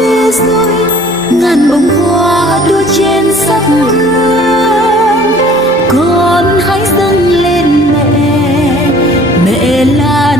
đi rồi ngàn bông hoa đua trên sắc hương, con hãy dâng lên mẹ, mẹ là